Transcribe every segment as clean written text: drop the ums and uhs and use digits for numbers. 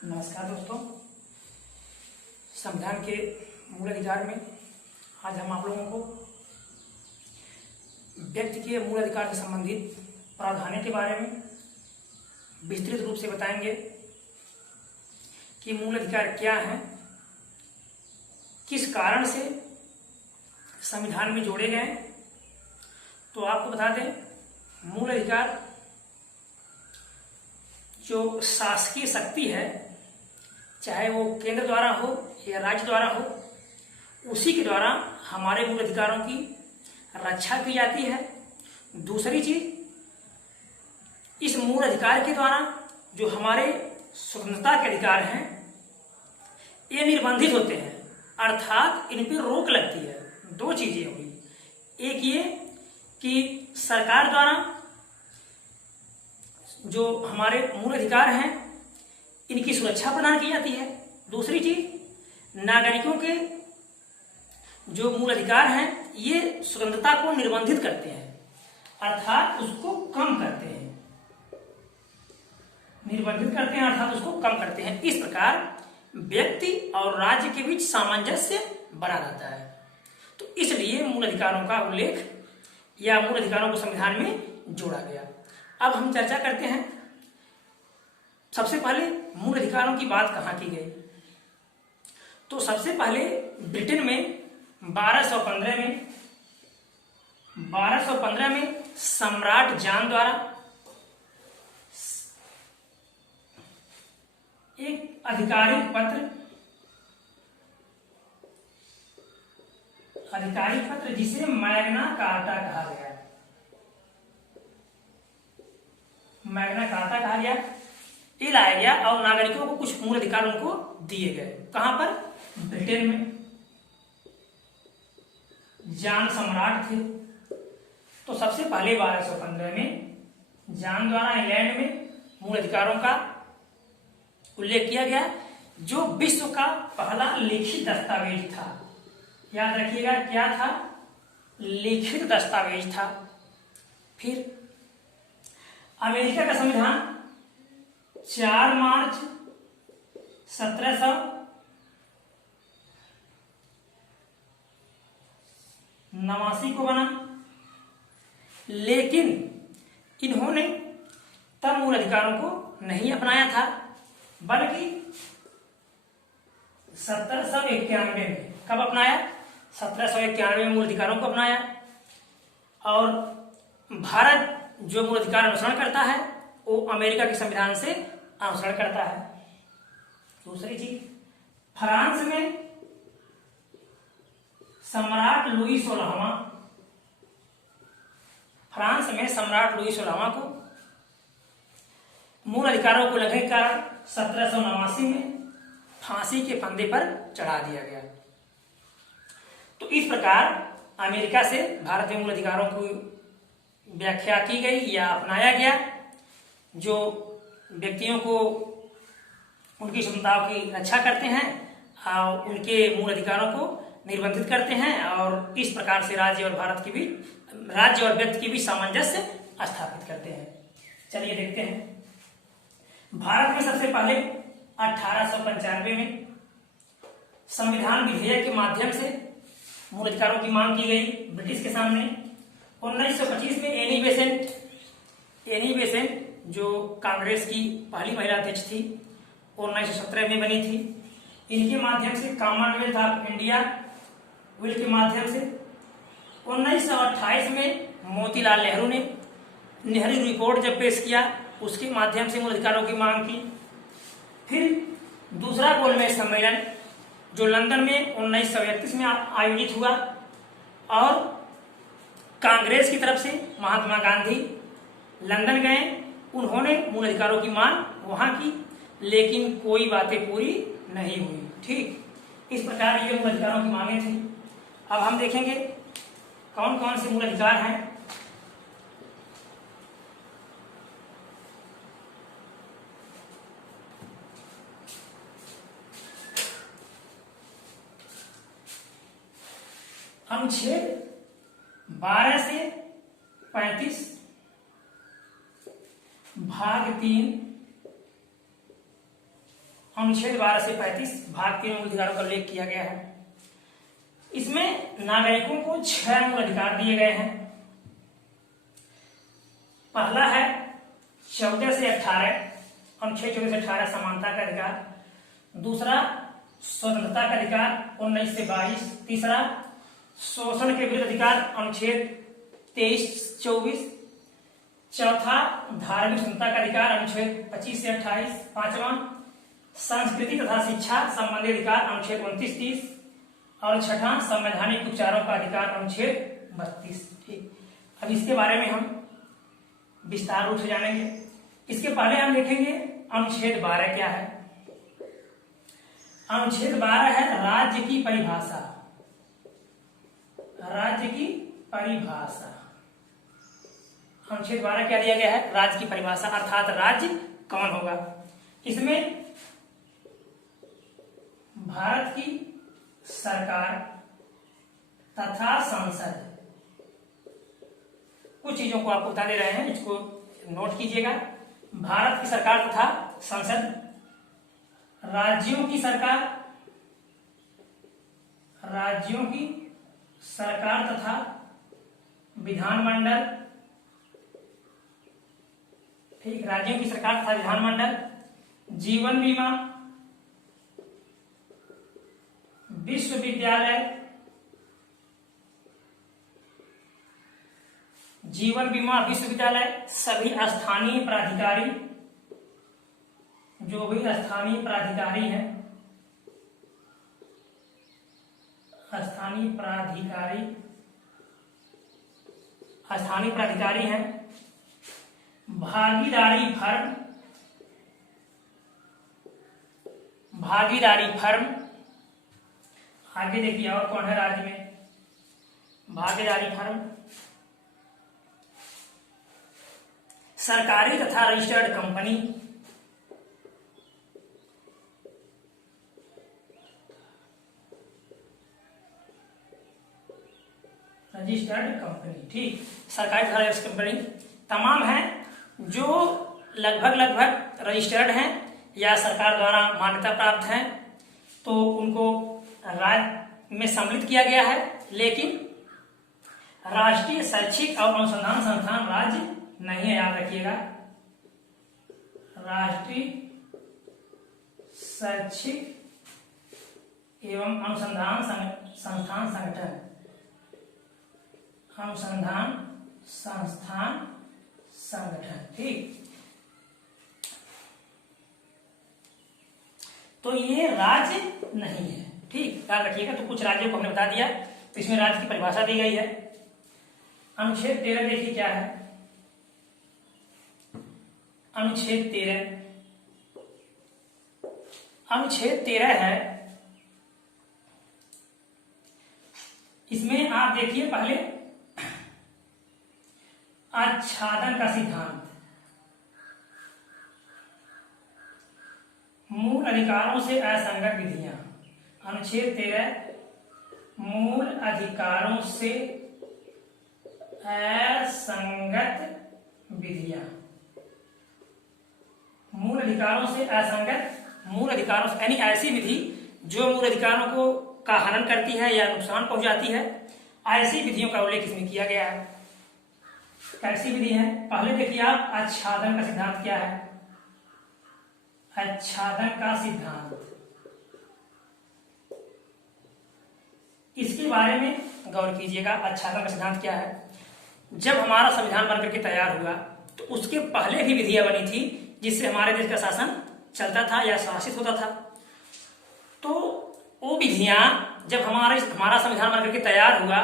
नमस्कार दोस्तों, संविधान के मूल अधिकार में आज हम आप लोगों को व्यक्ति के मूल अधिकार से संबंधित प्रावधानों के बारे में विस्तृत रूप से बताएंगे कि मूल अधिकार क्या है, किस कारण से संविधान में जोड़े गए। तो आपको बता दें, मूल अधिकार जो शासकीय शक्ति है, चाहे वो केंद्र द्वारा हो या राज्य द्वारा हो, उसी के द्वारा हमारे मूल अधिकारों की रक्षा की जाती है। दूसरी चीज, इस मूल अधिकार के द्वारा जो हमारे स्वतंत्रता के अधिकार हैं, ये निर्बंधित होते हैं, अर्थात इन पर रोक लगती है। दो चीजें हुई, एक ये कि सरकार द्वारा जो हमारे मूल अधिकार हैं इनकी सुरक्षा प्रदान की जाती है। दूसरी चीज, नागरिकों के जो मूल अधिकार हैं ये स्वतंत्रता को निर्बंधित करते हैं, अर्थात उसको कम करते हैं। निर्बंधित करते हैं अर्थात उसको कम करते हैं। इस प्रकार व्यक्ति और राज्य के बीच सामंजस्य बना रहता है। तो इसलिए मूल अधिकारों का उल्लेख या मूल अधिकारों को संविधान में जोड़ा गया। अब हम चर्चा करते हैं। सबसे पहले मूल अधिकारों की बात कहाँ की गई? तो सबसे पहले ब्रिटेन में 1215 में सम्राट जॉन द्वारा एक आधिकारिक पत्र जिसे मैग्ना कार्टा कहा गया, ये लाया गया और नागरिकों को कुछ मूल अधिकार उनको दिए गए। कहां पर? ब्रिटेन में। जॉन सम्राट थे, तो सबसे पहले 1215 में जॉन द्वारा इंग्लैंड में मूल अधिकारों का उल्लेख किया गया, जो विश्व का पहला लिखित दस्तावेज था। याद रखिएगा, क्या था? लिखित दस्तावेज था। फिर अमेरिका का संविधान 4 मार्च 1789 को बना, लेकिन इन्होंने तब मूल अधिकारों को नहीं अपनाया था, बल्कि 1791 में। कब अपनाया? 1791 में मूल अधिकारों को अपनाया। और भारत जो मूल अधिकार अनुसरण करता है वो अमेरिका के संविधान से अनुसरण करता है। दूसरी चीज, फ्रांस में सम्राट लुई 16वां को मूल अधिकारों को उल्लंघन के कारण 1789 में फांसी के फंदे पर चढ़ा दिया गया। तो इस प्रकार अमेरिका से भारत में मूल अधिकारों की व्याख्या की गई या अपनाया गया, जो व्यक्तियों को उनकी स्वतंत्रताओं की रक्षा करते हैं और उनके मूल अधिकारों को निर्बंधित करते हैं, और इस प्रकार से राज्य और व्यक्ति के बीच सामंजस्य स्थापित करते हैं। चलिए देखते हैं। भारत में सबसे पहले 1895 में संविधान विधेयक के माध्यम से मूल अधिकारों की मांग की गई ब्रिटिश के सामने। 1925 में एनी बेसेंट जो कांग्रेस की पहली महिला अध्यक्ष थी, 1917 में बनी थी। इनके माध्यम से कॉमनवेल्थ ऑफ इंडिया बिल के माध्यम से 1928 में मोतीलाल नेहरू ने नेहरू रिपोर्ट जब पेश किया, उसके माध्यम से मूल अधिकारों की मांग की। फिर दूसरा गोलमेज सम्मेलन जो लंदन में 1931 में आयोजित हुआ, और कांग्रेस की तरफ से महात्मा गांधी लंदन गए, उन्होंने मूल अधिकारों की मांग वहां की, लेकिन कोई बातें पूरी नहीं हुई। ठीक, इस प्रकार ये मूल अधिकारों की मांगे थी। अब हम देखेंगे कौन कौन से मूल अधिकार हैं। अनुच्छेद 12 से 35 भाग 3 अनुच्छेद 12 से 35 भाग 3 मूल अधिकारों का उल्लेख किया गया है। इसमें नागरिकों को 6 मूल अधिकार दिए गए हैं। पहला है 14 से 18, अनुच्छेद 14 से 18 समानता का अधिकार। दूसरा स्वतंत्रता का अधिकार 19 से 22। तीसरा शोषण के विरुद्ध अधिकार अनुच्छेद 23-24। चौथा धार्मिक स्वतंत्रता का अधिकार अनुच्छेद 25 से 28। पांचवा संस्कृति तथा शिक्षा संबंधी अधिकार अनुच्छेद 29-30। और छठा संवैधानिक उपचारों का अधिकार अनुच्छेद 32। ठीक, अब इसके बारे में हम विस्तार रूप से जानेंगे। इसके पहले हम देखेंगे अनुच्छेद 12 क्या है। अनुच्छेद 12 है राज्य की परिभाषा। राज्य की परिभाषा, अनुच्छेद 12 क्या दिया गया है? राज्य की परिभाषा, अर्थात राज्य कौन होगा। इसमें भारत की सरकार तथा संसद, कुछ चीजों को आपको बता दे रहे हैं, इसको नोट कीजिएगा। भारत की सरकार तथा संसद, राज्यों की सरकार, राज्यों की सरकार तथा विधानमंडल, ठीक, राज्यों की सरकार तथा विधानमंडल, जीवन बीमा, विश्वविद्यालय, जीवन बीमा, विश्वविद्यालय, सभी स्थानीय प्राधिकारी, जो भी स्थानीय प्राधिकारी हैं, स्थानीय प्राधिकारी हैं, भागीदारी फर्म, आगे देखिए और कौन है राज्य में, भागीदारी फर्म, सरकारी तथा रजिस्टर्ड कंपनी, ठीक, सरकारी तथा रजिस्टर्ड कंपनी तमाम हैं जो लगभग रजिस्टर्ड हैं या सरकार द्वारा मान्यता प्राप्त हैं, तो उनको राज्य में सम्मिलित किया गया है। लेकिन राष्ट्रीय शैक्षिक और अनुसंधान संस्थान राज्य नहीं है, याद रखिएगा। राष्ट्रीय शैक्षिक एवं अनुसंधान संस्थान संगठन, ठीक। तो ये राज्य नहीं है, ठीक, याद रखिएगा। तो कुछ राज्यों को हमने बता दिया, तो इसमें राज्य की परिभाषा दी गई है। अनुच्छेद 13 देखिए क्या है। अनुच्छेद 13 है, इसमें आप देखिए पहले आच्छादन का सिद्धांत, मूल अधिकारों से असंगत विधियां। अनुच्छेद 13 मूल अधिकारों से असंगत विधियां, मूल अधिकारों से असंगत, मूल अधिकारों से यानी ऐसी विधि जो मूल अधिकारों को का हनन करती है या नुकसान पहुंचाती है, ऐसी विधियों का उल्लेख इसमें किया गया है। कैसी विधि है? पहले देखिए आप आच्छादन का सिद्धांत क्या है। आच्छादन का सिद्धांत, इसके बारे में गौर कीजिएगा। आच्छादन का सिद्धांत क्या है? जब हमारा संविधान बनकर के तैयार हुआ तो उसके पहले भी विधियां बनी थी जिससे हमारे देश का शासन चलता था या शासित होता था। तो वो विधियां जब हमारा संविधान बनकर के तैयार हुआ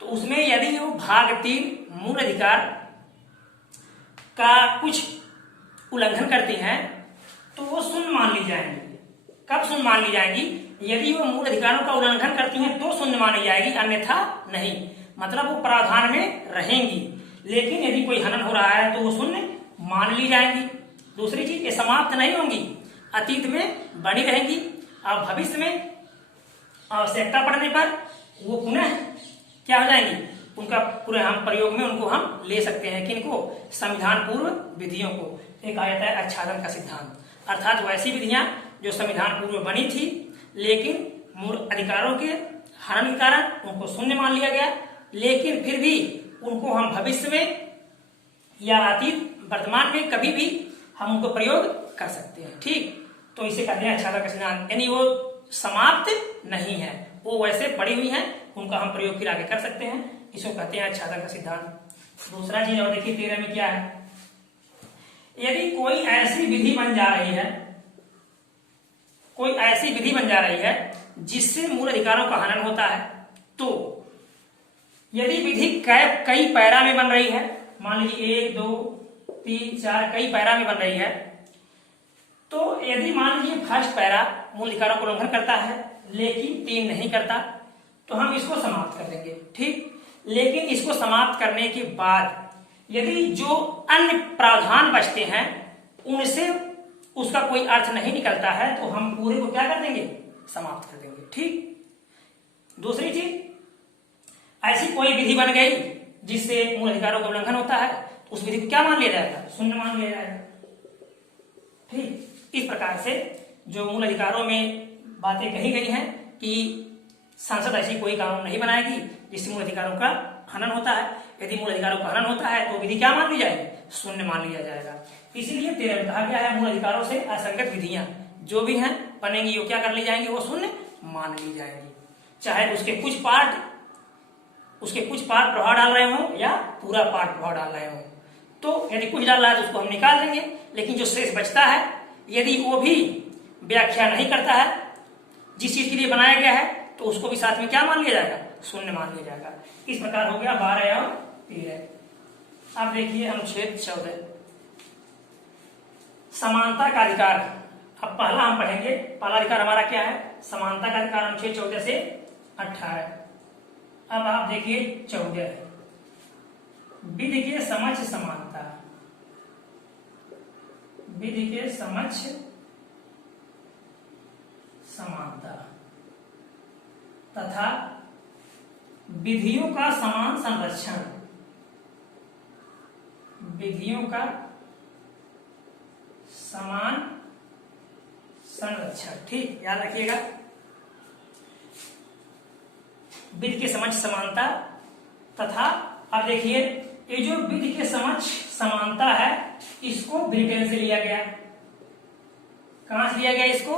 तो उसमें यदि वो भाग 3 मूल अधिकार का कुछ उल्लंघन करती हैं तो वो शून्य मान ली जाएंगी। कब शून्य मान ली जाएंगी? यदि वो मूल अधिकारों का उल्लंघन करती हैं तो शून्य मानी जाएगी, अन्यथा नहीं। मतलब वो प्रावधान में रहेंगी, लेकिन यदि कोई हनन हो रहा है तो वो शून्य मान ली जाएंगी। दूसरी चीज, ये समाप्त नहीं होंगी, अतीत में बनी रहेंगी और भविष्य में आवश्यकता पड़ने पर वो पुनः क्या हो जाएंगी, उनका पूरे हम प्रयोग में उनको हम ले सकते हैं। किनको? संविधान पूर्व विधियों को। एक आ जाता है आच्छादन का सिद्धांत, अर्थात वैसी विधियां जो संविधान पूर्व बनी थी, लेकिन मूल अधिकारों के हनन के कारण उनको शून्य मान लिया गया। लेकिन फिर भी उनको हम भविष्य में या अतीत वर्तमान में कभी भी हम उनको प्रयोग कर सकते हैं। ठीक, तो इसे कहते हैं अच्छादर का सिद्धांत, यानी वो समाप्त नहीं है, वो वैसे पड़ी हुई है, उनका हम प्रयोग फिर आगे कर सकते हैं। इसको कहते हैं अच्छादर का सिद्धांत। दूसरा चीज और देखिए 13 में क्या है, यदि कोई ऐसी विधि बन जा रही है, कोई ऐसी विधि बन जा रही है जिससे मूल अधिकारों का हनन होता है, तो यदि विधि कई पैरा में बन रही है, मान लीजिए 1 2 3 4 कई पैरा में बन रही है, तो यदि मान लीजिए फर्स्ट पैरा मूल अधिकारों को उल्लंघन करता है लेकिन 3 नहीं करता, तो हम इसको समाप्त कर देंगे। ठीक, लेकिन इसको समाप्त करने के बाद यदि जो अन्य प्रावधान बचते हैं उनसे उसका कोई अर्थ नहीं निकलता है, तो हम पूरे को क्या कर देंगे, समाप्त कर देंगे। ठीक, दूसरी चीज, ऐसी कोई विधि बन गई जिससे मूल अधिकारों का उल्लंघन होता है, तो उस विधि को क्या मान लिया जाएगा, शून्य मान लिया जाएगा। ठीक, इस प्रकार से जो मूल अधिकारों में बातें कही गई हैं कि संसद ऐसी कोई कानून नहीं बनाएगी जिससे मूल अधिकारों का हनन होता है, यदि मूल अधिकारों का हनन होता है तो विधि क्या मान ली जाएगी, शून्य मान लिया जाएगा। इसलिए 13 में कहा गया है मूल अधिकारों से असंगत विधियां जो भी हैं बनेंगी वो क्या कर ली जाएंगी, वो शून्य मान ली जाएगी, चाहे उसके कुछ पार्ट प्रभाव डाल रहे हो या पूरा पार्ट प्रभाव डाल रहे हो। तो यदि कुछ डाल रहा है तो उसको हम निकाल देंगे, लेकिन जो शेष बचता है यदि वो भी व्याख्या नहीं करता है जिस चीज के लिए बनाया गया है, तो उसको भी साथ में क्या मान लिया जाएगा, शून्य मान लिया जाएगा। इस प्रकार हो गया 12 और 13। अब देखिए अनुच्छेद 14, समानता का अधिकार। अब पहला हम पढ़ेंगे, पहला अधिकार हमारा क्या है, समानता का अधिकार, अनुच्छेद 14 से 18। अब आप देखिए 14, विधि के समक्ष समानता, विधि के समक्ष समानता तथा विधियों का समान संरक्षण, विधियों का समान संरक्षण। ठीक, याद रखिएगा, विधि के समक्ष समानता तथा, अब देखिए ये जो विधि के समक्ष समानता है इसको ब्रिटेन से लिया गया। कहां से लिया गया इसको,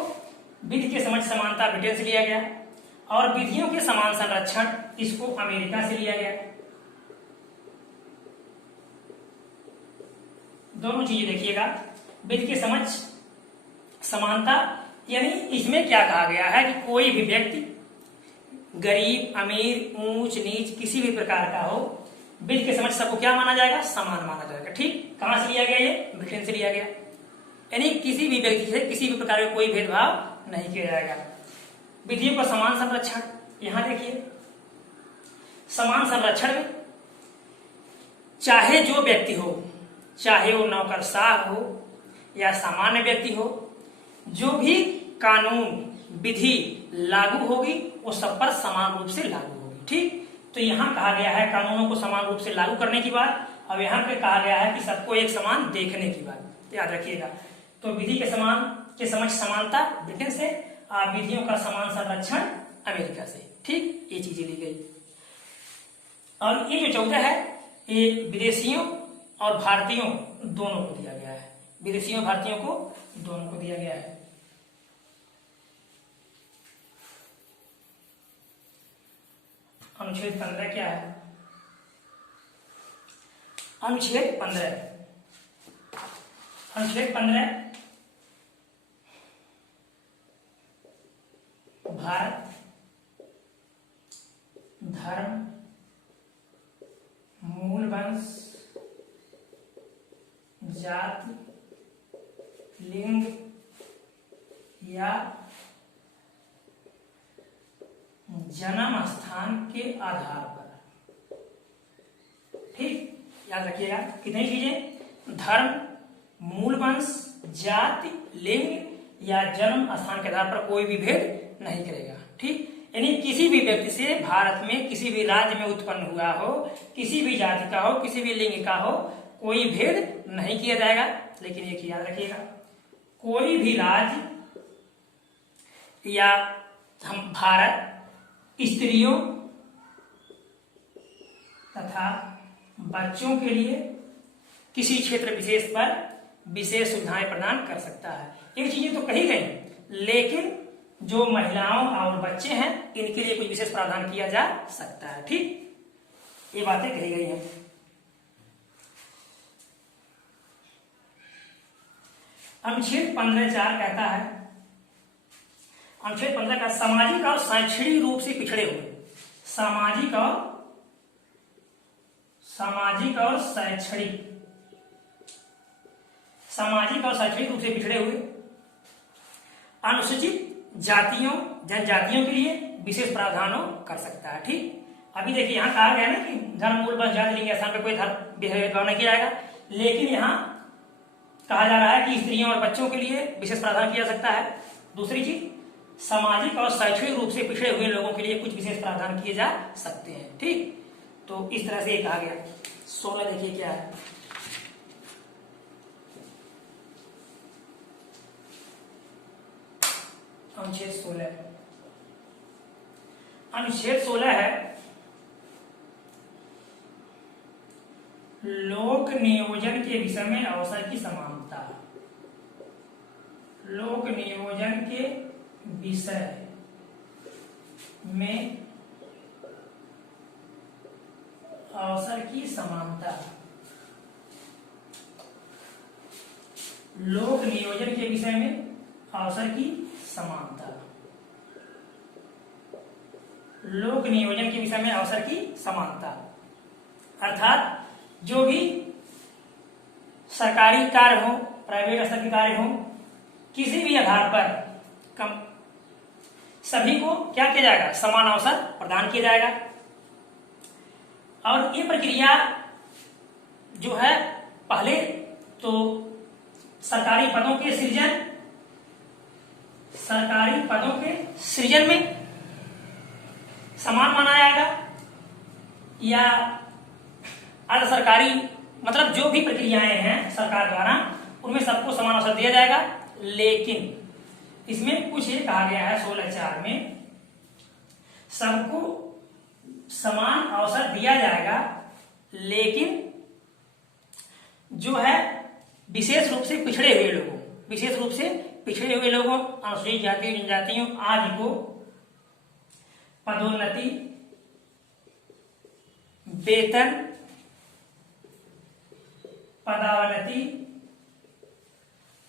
विधि के समक्ष समानता ब्रिटेन से लिया गया, और विधियों के समान संरक्षण इसको अमेरिका से लिया गया। दोनों चीजें देखिएगा, विधि के समक्ष समानता यानी इसमें क्या कहा गया है कि कोई भी व्यक्ति गरीब अमीर ऊंच नीच किसी भी प्रकार का हो, विधि के समक्ष सबको क्या माना जाएगा, समान माना जाएगा। ठीक, कहां से लिया गया, ये ब्रिटेन से लिया गया, यानी किसी भी व्यक्ति से किसी भी प्रकार का कोई भेदभाव नहीं किया जाएगा। विधियों का समान संरक्षण, यहां देखिए समान संरक्षण में चाहे जो व्यक्ति हो, चाहे वो नौकरशाह हो या सामान्य व्यक्ति हो, जो भी कानून विधि लागू होगी वो सब पर समान रूप से लागू होगी। ठीक, तो यहाँ कहा गया है कानूनों को समान रूप से लागू करने की बात, अब यहाँ पे कहा गया है कि सबको एक समान देखने की बात, याद रखिएगा। तो विधि के समक्ष समानता ब्रिटेन से, विधियों का समान संरक्षण अमेरिका से। ठीक, ये चीजें ली गई। और ये जो 14 है ये विदेशियों और भारतीयों दोनों को दिया गया है, विदेशियों भारतीयों को दोनों को दिया गया है। अनुच्छेद 15 क्या है, अनुच्छेद 15, अनुच्छेद 15 भारत धर्म मूल वंश जाति लिंग या जन्म स्थान के आधार पर। ठीक, याद रखिएगा कितनी चीजें, धर्म मूल वंश जाति लिंग या जन्म स्थान के आधार पर कोई भी भेद नहीं करेगा। ठीक, यानी किसी भी व्यक्ति से भारत में किसी भी राज्य में उत्पन्न हुआ हो, किसी भी जाति का हो, किसी भी लिंग का हो, कोई भेद नहीं किया जाएगा। लेकिन एक याद रखिएगा, कोई भी राज्य या हम भारत स्त्रियों तथा बच्चों के लिए किसी क्षेत्र विशेष पर विशेष सुविधाएं प्रदान कर सकता है। ये चीजें तो कही गई, लेकिन जो महिलाओं और बच्चे हैं इनके लिए कुछ विशेष प्रावधान किया जा सकता है। ठीक, ये बातें कही गई हैं। अनुच्छेद 15(4) कहता है, अनुच्छेद 15 का सामाजिक और शैक्षणिक रूप से पिछड़े हुए, सामाजिक और शैक्षणिक रूप से पिछड़े हुए अनुसूचित जातियों जनजातियों के लिए विशेष प्रावधानों कर सकता है। ठीक, अभी देखिए यहाँ कहा गया ना कि धर्म मूल बस जाति लिंग स्थान पर कोई धर्म भेदभाव नहीं किया जाएगा, लेकिन यहाँ कहा जा रहा है कि स्त्रियों और बच्चों के लिए विशेष प्रावधान किया जा सकता है। दूसरी चीज, सामाजिक और शैक्षणिक रूप से पिछड़े हुए लोगों के लिए कुछ विशेष प्रावधान किए जा सकते हैं। ठीक, तो इस तरह से ये कहा गया। 16 देखिए क्या है। अनुच्छेद 16 है, लोक नियोजन के विषय में अवसर की समानता। लोक नियोजन के विषय में अवसर की समानता। लोक नियोजन के विषय में अवसर की समानता। लोक नियोजन के विषय में अवसर की समानता अर्थात जो भी सरकारी कार्य हो, प्राइवेट स्तर के कार्य हो, किसी भी आधार पर सभी को क्या किया जाएगा, समान अवसर प्रदान किया जाएगा। और ये प्रक्रिया जो है, पहले तो सरकारी पदों के सृजन में समान माना जाएगा, या अर्ध सरकारी मतलब जो भी प्रक्रियाएं हैं सरकार द्वारा उनमें सबको समान अवसर दिया जाएगा। लेकिन इसमें कुछ ये कहा गया है 16(4) में, सबको समान अवसर दिया जाएगा, लेकिन जो है विशेष रूप से पिछड़े हुए लोगों, अनुसूचित जातियों जनजातियों आदि को पदोन्नति, वेतन, पदावनति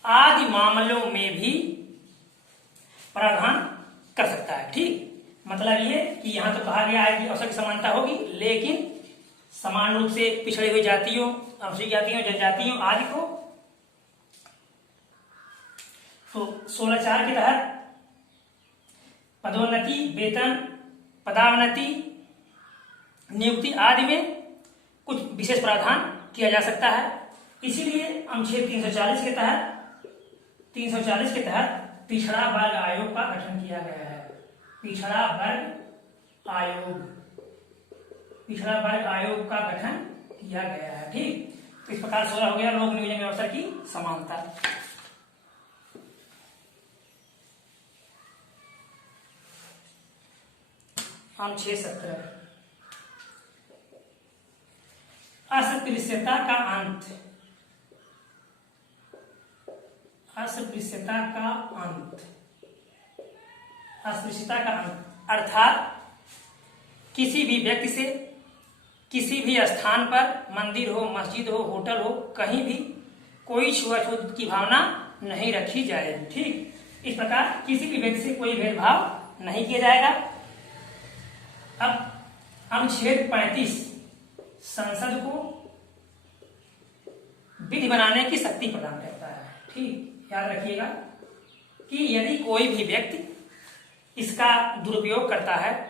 आदि मामलों में भी प्रावधान कर सकता है। ठीक, मतलब ये कि यहां तो कहा गया है कि अवसर की समानता होगी, लेकिन समान रूप से पिछड़े हुए जातियों, अनुसूचित जातियों जनजातियों आदि को तो 16(4) के तहत पदोन्नति, वेतन, पदावनति, नियुक्ति आदि में कुछ विशेष प्रावधान किया जा सकता है। इसीलिए अनुच्छेद 340 के तहत पिछड़ा वर्ग आयोग का गठन किया गया है। पिछड़ा वर्ग आयोग का गठन किया गया है। ठीक, तो इस प्रकार 16 हो गया लोक नियोजन में अवसर की समानता। अनुच्छेद 17 अस्पृश्यता का अंत। अस्पृश्यता का अंत अर्थात किसी भी व्यक्ति से किसी भी स्थान पर, मंदिर हो, मस्जिद हो, होटल हो, कहीं भी कोई छुआछूत की भावना नहीं रखी जाएगी। ठीक, इस प्रकार किसी भी व्यक्ति से कोई भेदभाव नहीं किया जाएगा। अब अनुच्छेद 35 संसद को विधि बनाने की शक्ति प्रदान करता है। ठीक, याद रखिएगा कि यदि कोई भी व्यक्ति इसका दुरुपयोग करता है,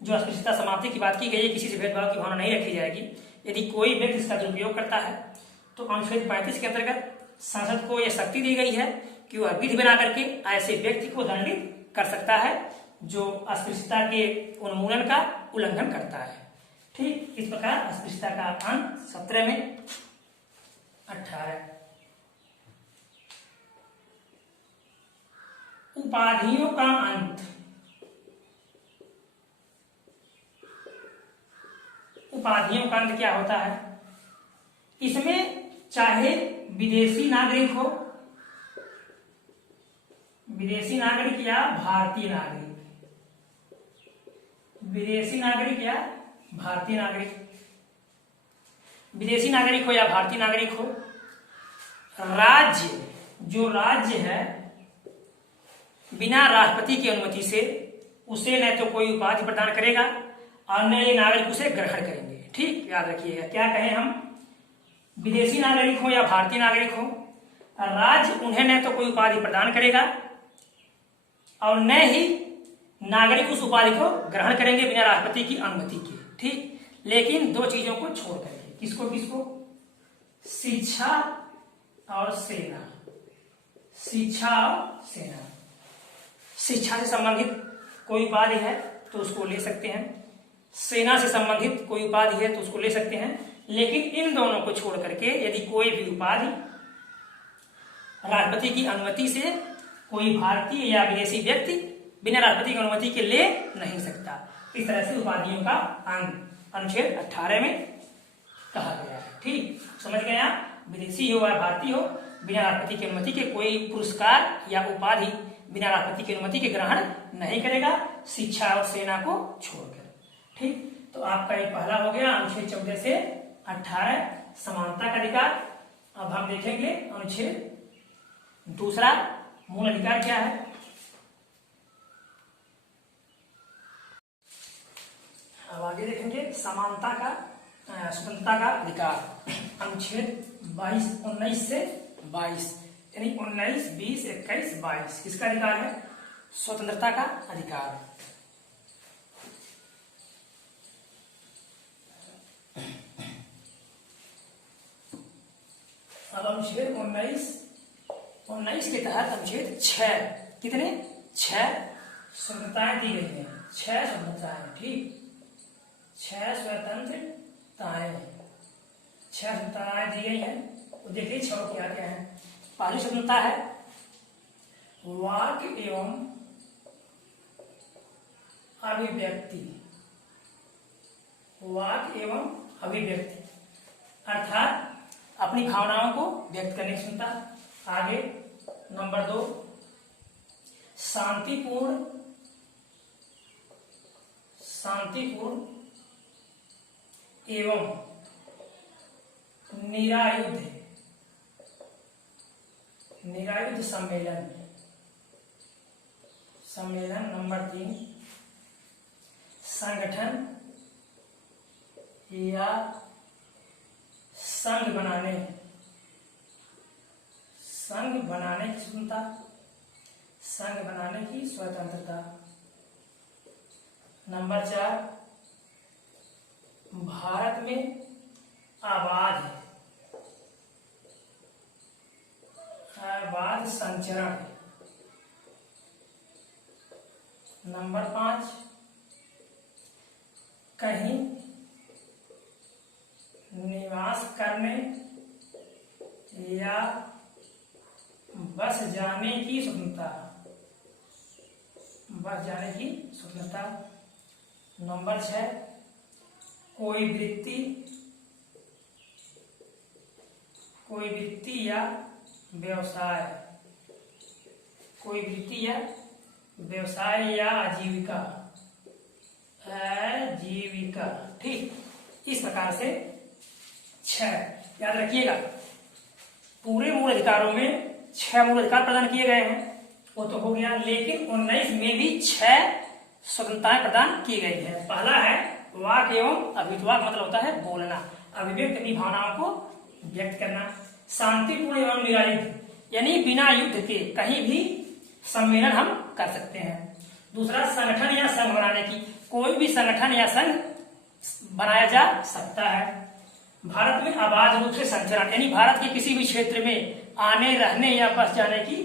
जो अस्पृश्यता समाप्ति की बात की गई है, किसी से भेदभाव की भावना नहीं रखी जाएगी, यदि कोई व्यक्ति इसका दुरुपयोग करता है तो अनुच्छेद 35 के अंतर्गत संसद को यह शक्ति दी गई है कि वह विधि बना करके ऐसे व्यक्ति को दंडित कर सकता है जो अस्पृश्यता के उन्मूलन का उल्लंघन करता है। ठीक, इस प्रकार अस्पृश्यता का अंत 17 में 18 उपाधियों का अंत। उपाधियों का अंत क्या होता है? इसमें चाहे विदेशी नागरिक हो, विदेशी नागरिक या भारतीय नागरिक, विदेशी नागरिक या भारतीय नागरिक, विदेशी नागरिक हो या भारतीय नागरिक हो, राज्य, जो राज्य है बिना राष्ट्रपति की अनुमति से उसे न तो कोई उपाधि प्रदान करेगा और न ये नागरिक उसे ग्रहण करेंगे। ठीक, याद रखिएगा। क्या कहें हम? विदेशी नागरिक हो या भारतीय नागरिक हो, राज्य उन्हें न तो कोई उपाधि प्रदान करेगा और न ही नागरिक उस उपाधि को ग्रहण करेंगे बिना राष्ट्रपति की अनुमति के। ठीक, लेकिन दो चीजों को छोड़ करके। किसको किसको? शिक्षा और सेना। शिक्षा और सेना। शिक्षा से संबंधित कोई उपाधि है तो उसको ले सकते हैं, सेना से संबंधित कोई उपाधि है तो उसको ले सकते हैं, लेकिन इन दोनों को छोड़ करके यदि कोई भी उपाधि राष्ट्रपति की अनुमति से कोई भारतीय या विदेशी व्यक्ति बिना राष्ट्रपति की अनुमति के ले नहीं सकता। इस तरह से उपाधियों का अंग अनुच्छेद 18 में कहा गया है। ठीक, समझ गए आप? विदेशी हो या भारतीय हो, बिना राष्ट्रपति की अनुमति के कोई पुरस्कार या उपाधि बिना राष्ट्रपति की अनुमति के ग्रहण नहीं करेगा, शिक्षा और सेना को छोड़कर। ठीक, तो आपका ये पहला हो गया अनुच्छेद 14 से 18 समानता का अधिकार। अब हम देखेंगे अनुच्छेद दूसरा मूल अधिकार क्या है। अब आगे देखेंगे समानता का स्वतंत्रता का अधिकार। अनुच्छेद 19 से 22 यानी 19, 20, 21, 22 किसका अधिकार है? स्वतंत्रता का अधिकार। अब अनुच्छेद 19 के तहत अनुच्छेद 6, कितने? 6 स्वतंत्रताएं दी गई हैं। 6 स्वतंत्रताएं। ठीक, 6 स्वतंत्रताएं, 6 स्वतंत्रताएं दी गई हैं। तो देखिए 6 क्या क्या है। पहली स्वतंत्रता है वाक एवं अभिव्यक्ति। वाक एवं अभिव्यक्ति अर्थात अपनी भावनाओं को व्यक्त करने की क्षमता। आगे नंबर 2 शांतिपूर्ण एवं निरायुध सम्मेलन। नंबर 3 संगठन या संघ बनाने की क्षमता, संघ बनाने की स्वतंत्रता। नंबर 4 भारत में अबाध संचरण है। नंबर 5 कहीं निवास करने या बस जाने की स्वतंत्रता। नंबर 6 कोई वृत्ति या व्यवसाय या आजीविका। ठीक, इस प्रकार से 6 याद रखिएगा। पूरे मूल अधिकारों में 6 मूल अधिकार प्रदान किए गए हैं, वो तो हो गया, लेकिन 19 में भी 6 स्वतंत्रताएं प्रदान की गई है। पहला है वाक एवं अभिव्यक्ति। वाक मतलब होता है बोलना, अभिव्यक्त अपनी भावनाओं को व्यक्त करना। शांतिपूर्ण एवं निरायुध यानी बिना युद्ध के कहीं भी सम्मेलन हम कर सकते हैं। दूसरा संगठन या संघ बनाने की, कोई भी संगठन या संघ बनाया जा सकता है। भारत में अबाध रूप से संचरण यानी भारत के किसी भी क्षेत्र में आने, रहने या बस जाने की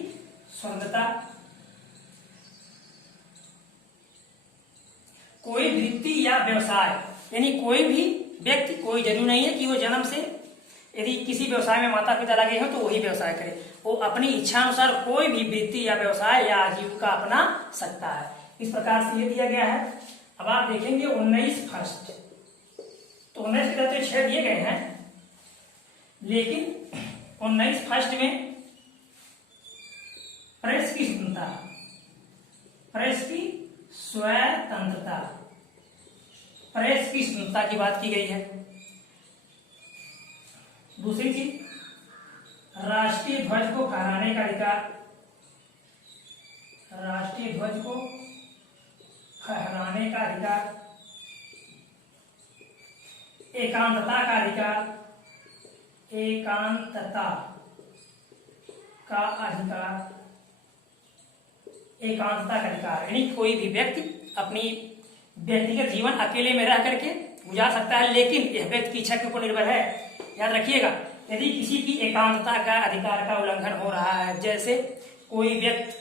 स्वतंत्रता। कोई वृत्ति या व्यवसाय यानी कोई भी व्यक्ति, कोई जरूरी नहीं है कि वो जन्म से यदि किसी व्यवसाय में माता पिता लगे हो तो वही व्यवसाय करे, वो अपनी इच्छा अनुसार कोई भी वृत्ति या व्यवसाय या आजीविका अपना सकता है। इस प्रकार से ये दिया गया है। अब आप देखेंगे 19 फर्स्ट, तो 19 के तो 6 दिए गए हैं, लेकिन 19 फर्स्ट में प्रेस की स्वतंत्रता, प्रेस की स्वतंत्रता, प्रेस की स्वतंत्रता की बात की गई है। दूसरी चीज, राष्ट्रीय ध्वज को फहराने का अधिकार, राष्ट्रीय ध्वज को फहराने का अधिकार, एकांतता का अधिकार, एकांतता का अधिकार, एकांतता का अधिकार, यानी कोई भी व्यक्ति अपनी व्यक्तिगत जीवन अकेले में रह करके गुजार सकता है, लेकिन यह व्यक्ति की इच्छा के ऊपर निर्भर है। याद रखिएगा, यदि किसी की एकांतता का अधिकार का उल्लंघन हो रहा है, जैसे कोई व्यक्ति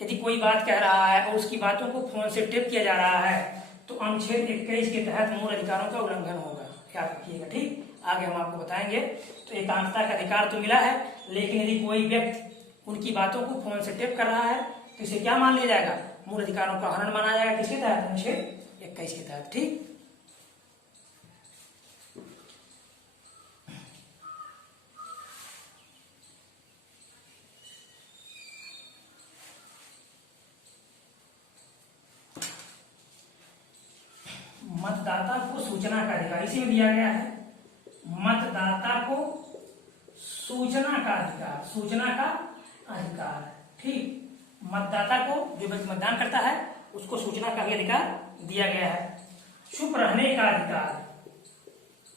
यदि कोई बात कह रहा है और उसकी बातों को फोन से टेप किया जा रहा है, तो अनुच्छेद 21 के तहत मूल अधिकारों का उल्लंघन होगा। याद रखिएगा, ठीक, आगे हम आपको बताएंगे। तो एकांतता का अधिकार तो मिला है, लेकिन यदि कोई व्यक्ति उनकी बातों को फोन से टेप कर रहा है तो इसे क्या मान लिया जाएगा? मूल अधिकारों का हनन माना जाएगा। किसके तहत? अनुच्छेद 21 के तहत, ठीक। मतदाता को सूचना का अधिकार इसी में दिया गया है। मतदाता को सूचना का अधिकार, सूचना का अधिकार, ठीक। मतदाता को, जो व्यक्ति मतदान करता है, उसको सूचना का भी अधिकार दिया गया है। चुप रहने का अधिकार,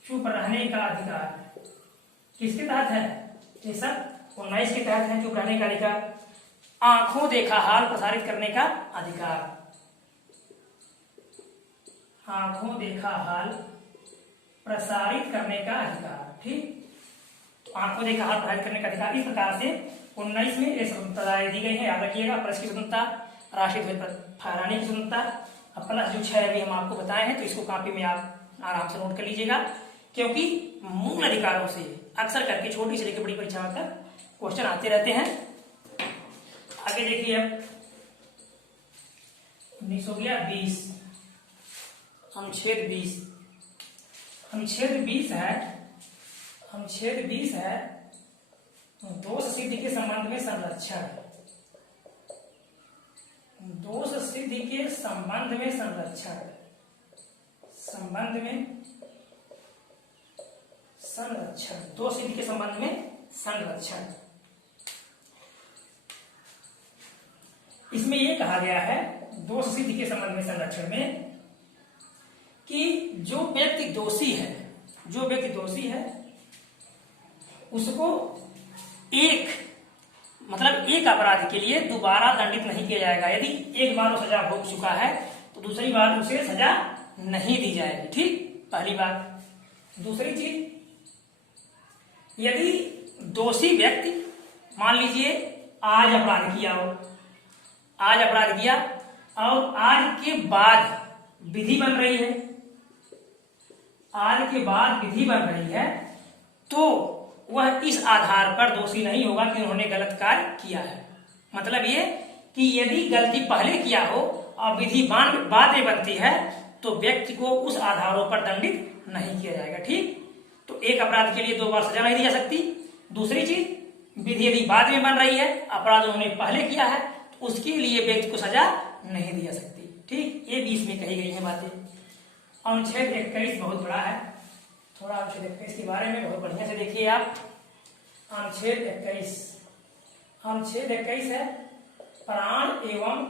चुप रहने का अधिकार किसके तहत है? ये सब 19 के तहत है। चुप रहने का अधिकार। आंखों देखा हाल प्रसारित करने का अधिकार, आंखों देखा हाल प्रसारित करने का अधिकार, ठीक। तो आंखों देखा हाल प्रसारित करने का अधिकार। इस प्रकार से 19 में ये स्वतंत्रताएं दी गई है। याद रखिएगा, प्रेस की स्वतंत्रता, राष्ट्रीय ध्वज फहराने की स्वतंत्रता, अब प्लस जो 6 अभी हम आपको बताए हैं, तो इसको कॉपी में आप आराम से नोट कर लीजिएगा, क्योंकि मूल अधिकारों से अक्सर करके छोटी से लेकर बड़ी परीक्षाओं तक क्वेश्चन आते रहते हैं। आगे देखिए, अब 19 हो गया 20, अनुच्छेद 20, अनुच्छेद 20 है, अनुच्छेद 20 है दोष सिद्धि के संबंध में संरक्षण, दोष सिद्धि के संबंध में संरक्षण, संबंध में संरक्षण, दोष सिद्धि के संबंध में संरक्षण। इसमें यह कहा गया है दोष सिद्धि के संबंध में संरक्षण में कि जो व्यक्ति दोषी है, जो व्यक्ति दोषी है उसको एक अपराध के लिए दोबारा दंडित नहीं किया जाएगा। यदि एक बार वो सजा भोग चुका है तो दूसरी बार उसे सजा नहीं दी जाएगी, ठीक, पहली बात। दूसरी चीज, यदि दोषी व्यक्ति मान लीजिए आज अपराध किया हो, आज अपराध किया और आज के बाद विधि बन रही है, आज के बाद विधि बन रही है, तो वह इस आधार पर दोषी नहीं होगा कि उन्होंने गलत कार्य किया है। मतलब ये कि यदि गलती पहले किया हो और विधि बाद में बनती है तो व्यक्ति को उस आधारों पर दंडित नहीं किया जाएगा, ठीक। तो एक अपराध के लिए 2 बार सजा नहीं दी जा सकती। दूसरी चीज, विधि यदि बाद में बन रही है, अपराध उन्होंने पहले किया है, तो उसके लिए व्यक्ति को सजा नहीं दी जा सकती, ठीक। ये 20 में कही गई है बातें। अनुच्छेद 21 बहुत बड़ा है, थोड़ा अनुच्छेद 21 के बारे में बहुत बढ़िया से देखिए आप। अनुच्छेद 21, अनुच्छेद 21 है प्राण एवं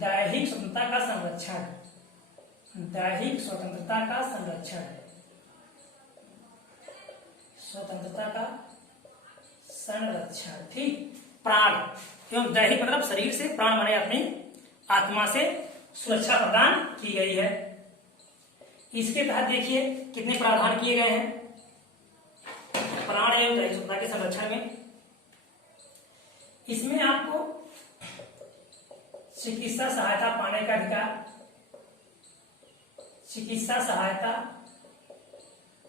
दैहिक स्वतंत्रता का संरक्षण, दैहिक स्वतंत्रता का संरक्षण, स्वतंत्रता का संरक्षण, ठीक। प्राण एवं दैहिक मतलब शरीर से, प्राण माने अपनी आत्मा से सुरक्षा प्रदान की गई है। इसके तहत देखिए कितने प्रावधान किए गए हैं प्राण एवं दैहिक स्वतंत्रता के संरक्षण में। इसमें आपको चिकित्सा सहायता पाने का अधिकार, चिकित्सा सहायता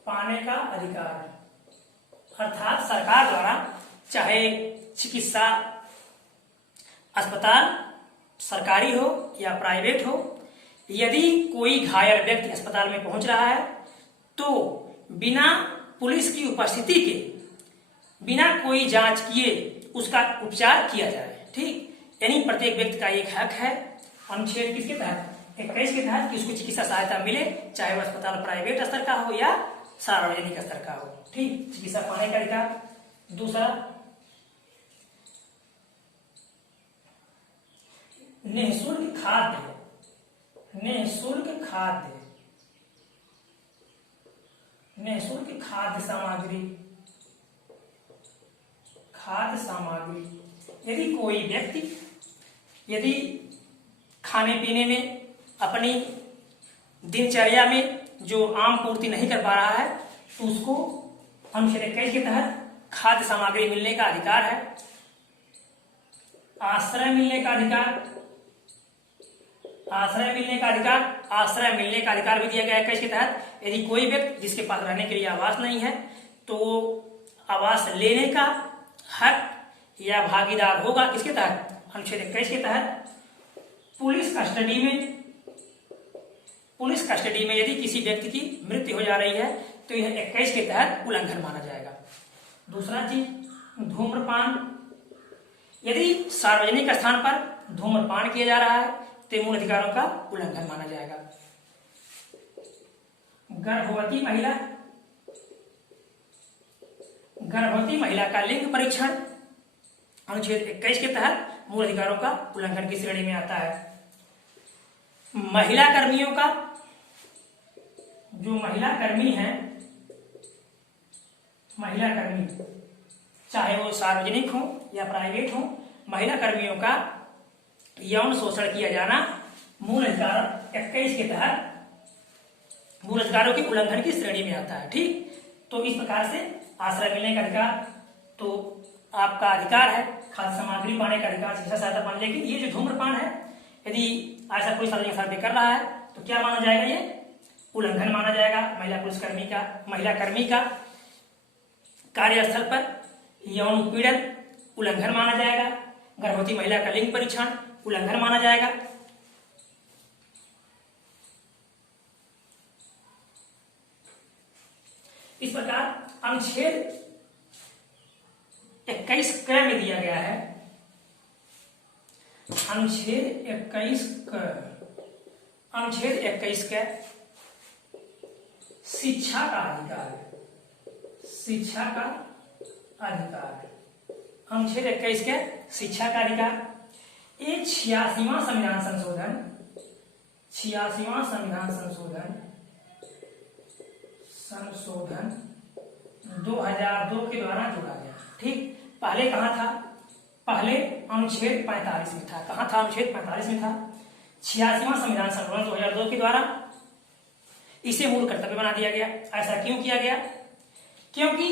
पाने का अधिकार, अर्थात सरकार द्वारा चाहे चिकित्सा अस्पताल सरकारी हो या प्राइवेट हो, यदि कोई घायल व्यक्ति अस्पताल में पहुंच रहा है तो बिना पुलिस की उपस्थिति के, बिना कोई जांच किए उसका उपचार किया जाए। ठीक, यानी प्रत्येक व्यक्ति का एक हक है अनुच्छेद किसके तहत 21 के तहत कि उसको चिकित्सा सहायता मिले, चाहे वह अस्पताल प्राइवेट स्तर का हो या सार्वजनिक स्तर का हो। ठीक, चिकित्सा पाने का अधिकार। दूसरा, निःशुल्क खाद्य, निःशुल्क खाद्य, निःशुल्क खाद्य सामग्री, खाद्य सामग्री। यदि कोई व्यक्ति यदि खाने पीने में अपनी दिनचर्या में जो आम पूर्ति नहीं कर पा रहा है तो उसको अनुच्छेद 21 के तहत खाद्य सामग्री मिलने का अधिकार है। आश्रय मिलने का अधिकार, आश्रय मिलने का अधिकार, आश्रय मिलने का अधिकार भी दिया गया है 21 के तहत। यदि कोई व्यक्ति जिसके पास रहने के लिए आवास नहीं है तो आवास लेने का हक या भागीदार होगा किसके तहत, अनुच्छेद 21 के तहत। पुलिस कस्टडी में, पुलिस कस्टडी में यदि किसी व्यक्ति की मृत्यु हो जा रही है तो यह 21 के तहत उल्लंघन माना जाएगा। दूसरा चीज, धूम्रपान। यदि सार्वजनिक स्थान पर धूम्रपान किया जा रहा है तो मूल अधिकारों का उल्लंघन माना जाएगा। गर्भवती महिला, गर्भवती महिला का लिंग परीक्षण अनुच्छेद 21 के तहत मूल अधिकारों का उल्लंघन की श्रेणी में आता है। महिला कर्मियों का, जो महिला कर्मी है, महिला कर्मी चाहे वो सार्वजनिक हो या प्राइवेट हो, महिला कर्मियों का यौन शोषण किया जाना मूल अधिकार 21 के तहत मूल अधिकारों के उल्लंघन की श्रेणी में आता है। ठीक, तो इस प्रकार से आश्रय मिलने का अधिकार तो आपका अधिकार है, खाद्य सामग्री पाने का अधिकार, चिकित्सा सहायता पाने। लेकिन ये जो धूम्रपान है, यदि ऐसा कोई सार्वजनिक स्थान पे कर रहा है तो क्या माना जाएगा, ये उल्लंघन माना जाएगा। महिला पुलिसकर्मी का, महिला कर्मी का कार्यस्थल पर यौन उत्पीड़न उल्लंघन माना जाएगा। गर्भवती महिला का लिंग परीक्षण उल्लंघन माना जाएगा। इस प्रकार अनुच्छेद 21 क में दिया गया है, अनुच्छेद 21 क, अनुच्छेद 21 क शिक्षा का अधिकार, शिक्षा का अधिकार, अनुच्छेद 21 के शिक्षा का अधिकार। ये 86वां संविधान संशोधन, 86वां संविधान संशोधन 2002 के द्वारा जोड़ा गया। ठीक, पहले कहाँ था, पहले अनुच्छेद 45 में था। कहाँ था, अनुच्छेद 45 में था। 86वां संविधान संशोधन 2002 के द्वारा इसे मूल कर्तव्य बना दिया गया। ऐसा क्यों किया गया, क्योंकि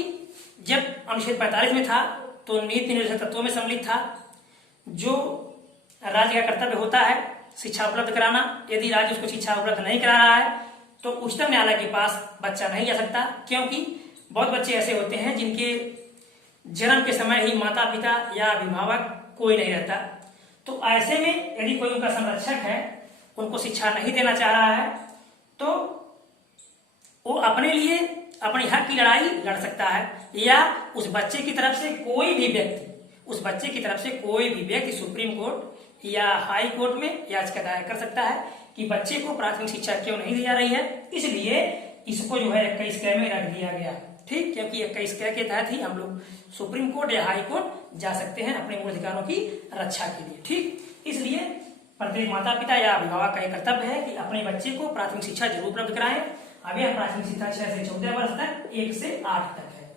जब अनुच्छेद 45 में था तो नीति निर्देशक तत्वों में सम्मिलित था जो राज्य का कर्तव्य होता है शिक्षा उपलब्ध कराना। यदि राज्य उसको शिक्षा उपलब्ध नहीं करा रहा है तो उच्चतम न्यायालय के पास बच्चा नहीं जा सकता, क्योंकि बहुत बच्चे ऐसे होते हैं जिनके जन्म के समय ही माता पिता या अभिभावक कोई नहीं रहता। तो ऐसे में यदि कोई उनका संरक्षक है, उनको शिक्षा नहीं देना चाह रहा है तो वो अपने लिए अपनी हक की लड़ाई लड़ सकता है, या उस बच्चे की तरफ से कोई भी व्यक्ति, उस बच्चे की तरफ से कोई भी व्यक्ति सुप्रीम कोर्ट या हाई कोर्ट में याचिका दायर कर सकता है कि बच्चे को प्राथमिक शिक्षा क्यों नहीं दी जा रही है। इसलिए इसको जो है 21 क में रख दिया गया। ठीक, क्योंकि 21 क के तहत ही हम लोग सुप्रीम कोर्ट या हाई कोर्ट जा सकते हैं अपने मूल अधिकारों की रक्षा के लिए। ठीक, इसलिए प्रत्येक माता पिता या अभिभावक का यह कर्तव्य है कि अपने बच्चे को प्राथमिक शिक्षा जरूर उपलब्ध कराएं। अब यह प्राथमिक शिक्षा 6 से 14 वर्ष तक, 1 से 8 तक है।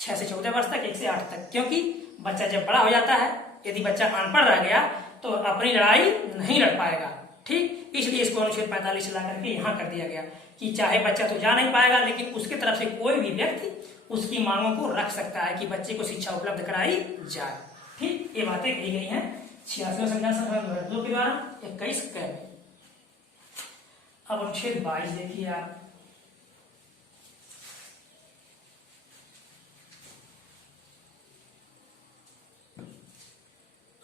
6 से 14 वर्ष तक, 1 से 8 तक, क्योंकि बच्चा जब बड़ा हो जाता है, यदि बच्चा अनपढ़ रह गया तो अपनी लड़ाई नहीं लड़ पाएगा। ठीक, इसलिए इसको अनुच्छेद 45 ला करके यहाँ कर दिया गया कि चाहे बच्चा तो जा नहीं पाएगा, लेकिन उसके तरफ से कोई भी व्यक्ति उसकी मांगों को रख सकता है कि बच्चे को शिक्षा उपलब्ध कराई जाए। ठीक, ये बातें कही गई हैं 86वें संविधान संशोधन 2002 के द्वारा 21 क में। अब अनुच्छेद 22 देखिए आप।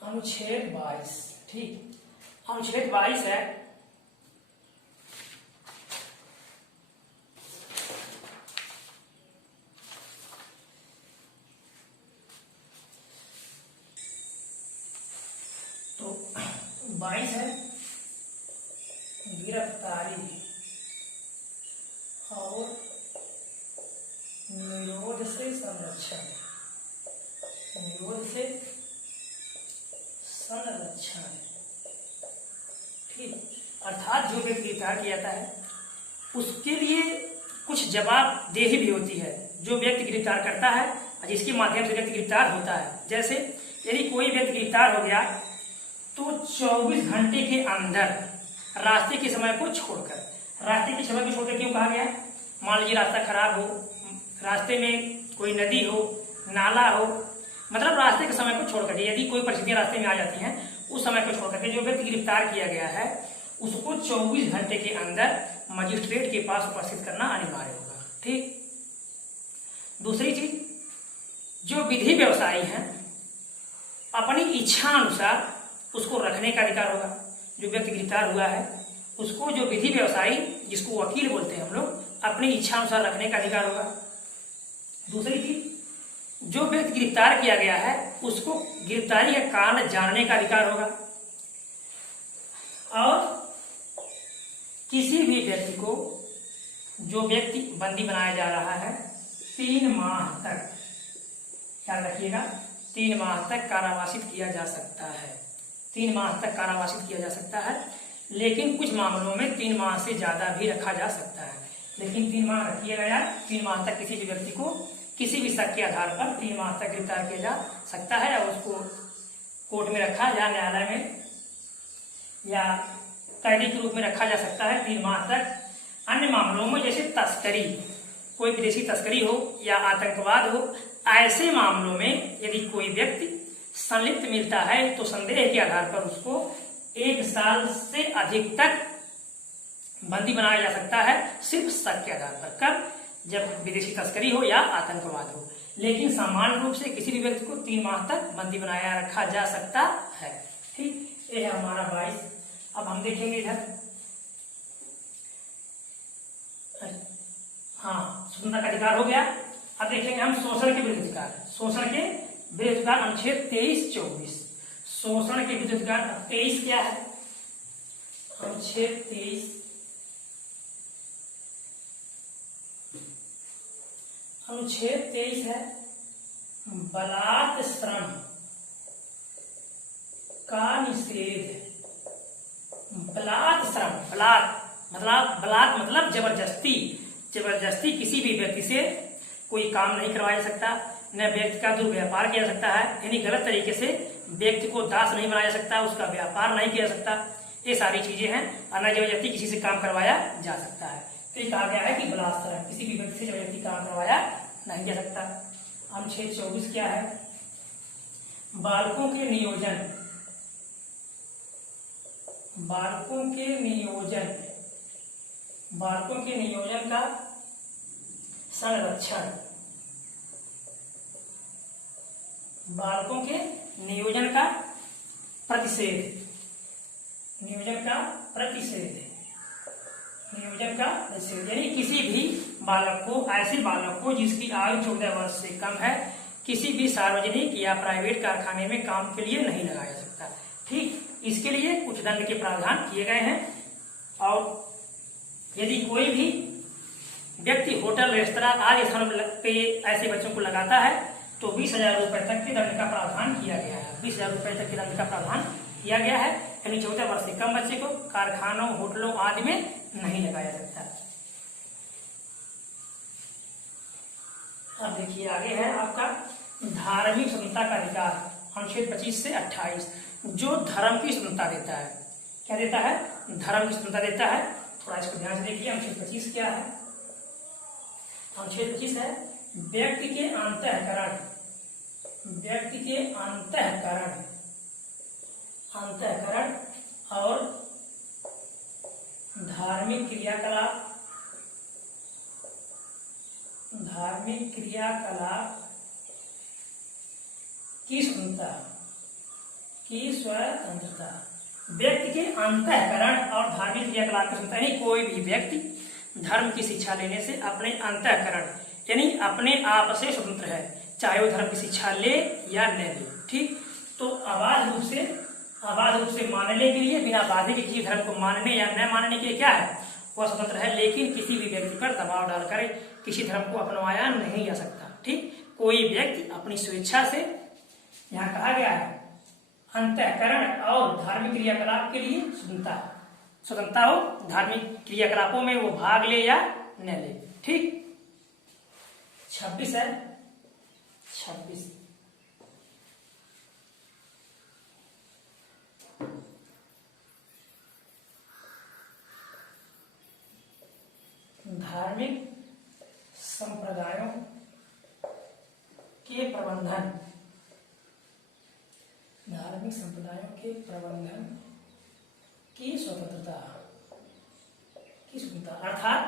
अनुच्छेद 22, ठीक, अनुच्छेद 22 है तो 22 है गिरफ्तारी और निरोध से संरक्षण, निरोध से संरक्षण, ठीक। अर्थात जो व्यक्ति गिरफ्तार किया जाता है उसके लिए कुछ जवाबदेही भी होती है जो व्यक्ति गिरफ्तार करता है और जिसके माध्यम से व्यक्ति गिरफ्तार होता है। जैसे यदि कोई व्यक्ति गिरफ्तार हो गया तो 24 घंटे के अंदर रास्ते के समय को छोड़कर, रास्ते के समय को छोड़कर क्यों कहा गया? मान लीजिए रास्ता खराब हो, रास्ते में कोई नदी हो, नाला हो, मतलब रास्ते के समय को छोड़कर, यदि कोई परिस्थितियां रास्ते में आ जाती हैं उस समय को छोड़कर के जो व्यक्ति गिरफ्तार किया गया है उसको 24 घंटे के अंदर मजिस्ट्रेट के पास उपस्थित करना अनिवार्य होगा, ठीक। दूसरी चीज, जो विधि व्यवसायी हैं अपनी इच्छा अनुसार उसको रखने का अधिकार होगा। जो व्यक्ति गिरफ्तार हुआ है उसको जो विधि व्यवसायी, जिसको वकील बोलते हैं हम लोग, अपनी इच्छा अनुसार रखने का अधिकार होगा। दूसरी चीज, जो व्यक्ति गिरफ्तार किया गया है उसको गिरफ्तारी का कारण जानने का अधिकार होगा। और किसी भी व्यक्ति को, जो व्यक्ति बंदी बनाया जा रहा है, 3 माह तक, ख्याल रखिएगा, 3 माह तक कारावासित किया जा सकता है, 3 माह तक कारावासित किया जा सकता है। लेकिन कुछ मामलों में 3 माह से ज्यादा भी रखा जा सकता है, लेकिन 3 माह रखिएगा यार। 3 माह तक किसी भी व्यक्ति को किसी भी शक के आधार पर 3 माह तक गिरफ्तार किया जा सकता है और उसको कोर्ट में रखा या न्यायालय में या कैदी के रूप में रखा जा सकता है 3 माह तक। अन्य मामलों में जैसे तस्करी, कोई विदेशी तस्करी हो या आतंकवाद हो, ऐसे मामलों में यदि कोई व्यक्ति संलिप्त मिलता है तो संदेह के आधार पर उसको 1 साल से अधिक तक बंदी बनाया जा सकता है, सिर्फ शक के आधार पर। कब? जब विदेशी तस्करी हो या आतंकवाद हो। लेकिन सामान्य रूप से किसी भी व्यक्ति को 3 माह तक बंदी बनाया रखा जा सकता है, ठीक। ये है हमारा 22। अब हम देखेंगे इधर, हाँ, स्वतंत्रता का अधिकार हो गया। अब देखेंगे हम शोषण के विरुद्ध अधिकार, शोषण के विरुद्ध अधिकार, अनुच्छेद 23-24, शोषण के विरुद्ध अधिकार। 23 क्या है? अनुच्छेद 23, अनुच्छेद 23 है बलात् श्रम का निषेध। बलात् श्रम, बलात् मतलब जबरदस्ती, जबरदस्ती किसी भी व्यक्ति से कोई काम नहीं करवाया जा सकता, न व्यक्ति का दुर्व्यापार किया जा सकता है, यानी गलत तरीके से व्यक्ति को दास नहीं बनाया जा सकता, उसका व्यापार नहीं किया जा सकता, ये सारी चीजें हैं। और न जबरदस्ती किसी से काम करवाया जा सकता है। तो कहा गया है कि बलात् श्रम, किसी भी व्यक्ति से जबरदस्ती काम करवाया नहीं जा सकता। अनुच्छेद 24 क्या है? बालकों के नियोजन, बालकों के नियोजन, बालकों के नियोजन का संरक्षण, बालकों के नियोजन का प्रतिषेध, नियोजन का प्रतिषेध, नियोजन का प्रतिषेध, यानी किसी भी बालक को, ऐसे बालक को जिसकी आयु 14 वर्ष से कम है, किसी भी सार्वजनिक या प्राइवेट कारखाने में काम के लिए नहीं लगाया जा सकता, ठीक। इसके लिए कुछ दंड के प्रावधान किए गए हैं। और यदि कोई भी व्यक्ति होटल, रेस्तरां आदि स्थानों पे ऐसे बच्चों को लगाता है तो 20,000 रुपए तक के दंड का प्रावधान किया गया है, 20,000 रुपए तक के दंड का प्रावधान किया गया है। यानी 14 वर्ष से कम बच्चे को कारखानों, होटलों आदि में नहीं लगाया सकता। अब देखिए आगे है आपका धार्मिक स्वतंत्रता का अधिकार, अनुच्छेद 25 से 28, जो धर्म की स्वतंत्रता देता है। क्या देता है? धर्म की स्वतंत्रता देता है। थोड़ा इसको ध्यान से देखिए। अनुच्छेद 25 क्या है? अनुच्छेद 25 है व्यक्ति के अंतःकरण, व्यक्ति के अंतःकरण, अंतःकरण और धार्मिक क्रियाकलाप, धार्मिक क्रियाकलाप की स्वतंत्रता, की स्वतंत्रता, व्यक्ति के अंतःकरण और धार्मिक क्रियाकलाप की स्वतंत्रता, यानी कोई भी व्यक्ति धर्म की शिक्षा लेने से अपने अंतःकरण यानी अपने आप से स्वतंत्र है, चाहे वो धर्म की शिक्षा ले या न ले। ठीक, तो अबाध रूप से मानने के लिए, बिना बाधा के किसी धर्म को मानने या न मानने के लिए क्या है, वह स्वतंत्र है। लेकिन किसी भी व्यक्ति पर दबाव डालकर किसी धर्म को अपनाया नहीं जा सकता। ठीक, कोई व्यक्ति अपनी स्वेच्छा से, यहाँ कहा गया है अंतःकरण और धार्मिक क्रियाकलाप के लिए स्वतंत्रता हो, धार्मिक क्रियाकलापों में वो भाग ले या न ले। ठीक, 26 है, 26 धार्मिक संप्रदायों के प्रबंधन, धार्मिक संप्रदायों के प्रबंधन की स्वतंत्रता, अर्थात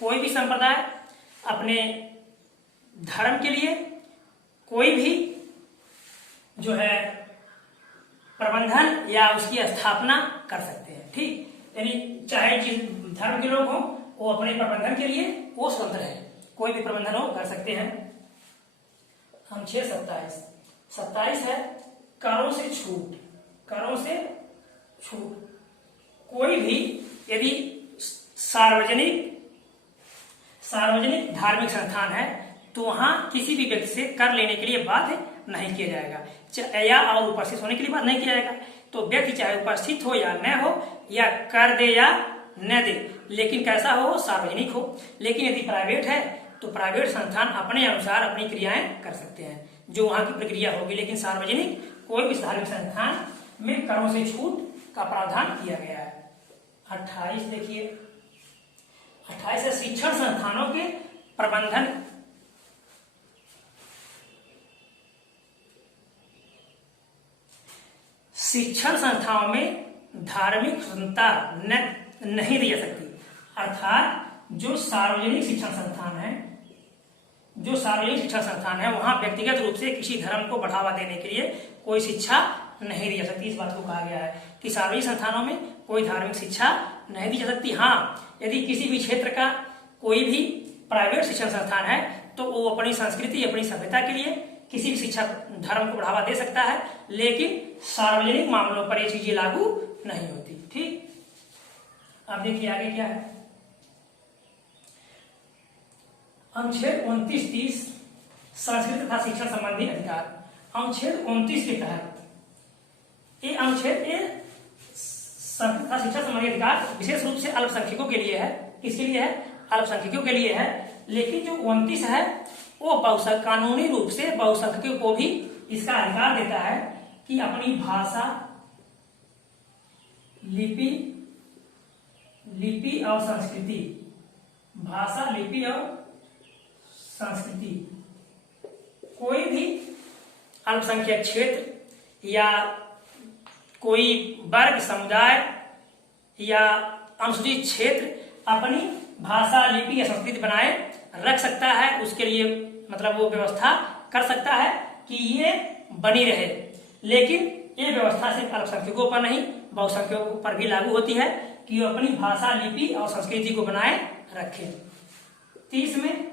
कोई भी संप्रदाय अपने धर्म के लिए कोई भी जो है प्रबंधन या उसकी स्थापना कर सकते हैं। ठीक, यानी चाहे जिस धर्म के लोग हों वो अपने प्रबंधन के लिए वो स्वतंत्र है, कोई भी प्रबंधन हो कर सकते हैं। हम 27 है करों से छूट, करों से छूट, कोई भी यदि सार्वजनिक धार्मिक संस्थान है तो वहां किसी भी व्यक्ति से कर लेने के लिए बाध्य नहीं किया जाएगा, या और उपस्थित होने के लिए बाध्य नहीं किया जाएगा। तो व्यक्ति चाहे उपस्थित हो या न हो, या कर दे या न दे, लेकिन कैसा हो, सार्वजनिक हो। लेकिन यदि प्राइवेट है तो प्राइवेट संस्थान अपने अनुसार अपनी क्रियाएं कर सकते हैं, जो वहां की प्रक्रिया होगी। लेकिन सार्वजनिक कोई भी धार्मिक संस्थान में करों से छूट का प्रावधान किया गया है। 28 देखिए, 28 है शिक्षण संस्थानों के प्रबंधन, शिक्षण संस्थाओं में धार्मिक स्वतंत्रता नहीं दी जा सकती। अर्थात जो सार्वजनिक शिक्षण संस्थान है वहां व्यक्तिगत रूप से किसी धर्म को बढ़ावा देने के लिए कोई शिक्षा नहीं दी जा सकती। इस बात को कहा गया है कि सार्वजनिक संस्थानों में कोई धार्मिक शिक्षा नहीं दी जा सकती। हाँ, यदि किसी भी क्षेत्र का कोई भी प्राइवेट शिक्षण संस्थान है तो वो अपनी संस्कृति, अपनी सभ्यता के लिए किसी भी शिक्षा धर्म को बढ़ावा दे सकता है, लेकिन सार्वजनिक मामलों पर ये चीजें लागू नहीं होती। ठीक, अब देखिए आगे क्या है। अनुच्छेद 29-30 संस्कृत तथा शिक्षण संबंधी अधिकार। अनुच्छेद 29 के तहत ये अनुच्छेद संस्कृत तथा शिक्षण संबंधी अधिकार विशेष रूप से अल्पसंख्यकों के लिए है। किसके लिए है? अल्पसंख्यकों के लिए है। लेकिन जो 29 है वो कानूनी रूप से बहुसंख्यकों को भी इसका अधिकार देता है कि अपनी भाषा, लिपि और संस्कृति, भाषा, लिपि और संस्कृति, कोई भी अल्पसंख्यक क्षेत्र या कोई वर्ग, समुदाय या अनुसूचित क्षेत्र अपनी भाषा, लिपि या संस्कृति बनाए रख सकता है। उसके लिए मतलब वो व्यवस्था कर सकता है कि ये बनी रहे। लेकिन ये व्यवस्था सिर्फ अल्पसंख्यकों पर नहीं, बहुसंख्यकों पर भी लागू होती है कि वो अपनी भाषा, लिपि और संस्कृति को बनाए रखे। 30 में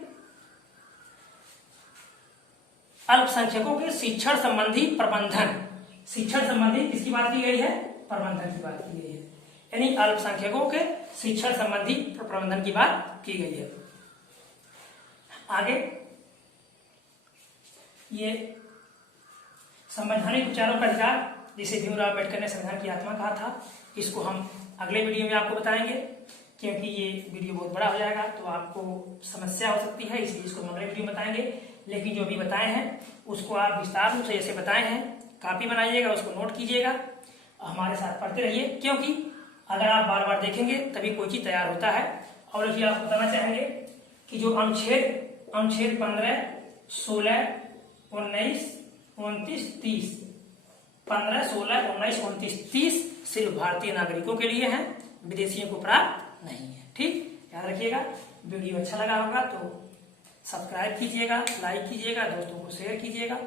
अल्पसंख्यकों के शिक्षण संबंधी प्रबंधन, शिक्षण संबंधी किसकी बात की गई है? प्रबंधन की बात की गई है, यानी अल्पसंख्यकों के शिक्षण संबंधी प्रबंधन की बात की गई है। आगे ये संवैधानिक विचारों का अधिकार, जिसे भीमराव अम्बेडकर ने संविधान की आत्मा कहा था, इसको हम अगले वीडियो में आपको बताएंगे, क्योंकि ये वीडियो बहुत बड़ा हो जाएगा तो आपको समस्या हो सकती है, इसलिए इसको हम अगले वीडियो में बताएंगे। लेकिन जो भी बताए हैं उसको आप विस्तार रूप से जैसे बताए हैं कॉपी बनाइएगा, उसको नोट कीजिएगा, हमारे साथ पढ़ते रहिए, क्योंकि अगर आप बार बार देखेंगे तभी कोई चीज तैयार होता है। और देखिए आपको बताना चाहेंगे कि जो अनुच्छेद 15, 16, 19, 29, 30, 15, 16, 19, 29, 30 सिर्फ भारतीय नागरिकों के लिए है, विदेशियों को प्राप्त नहीं है। ठीक, याद रखिएगा। वीडियो अच्छा लगा होगा तो सब्सक्राइब कीजिएगा, लाइक कीजिएगा, दोस्तों को शेयर कीजिएगा।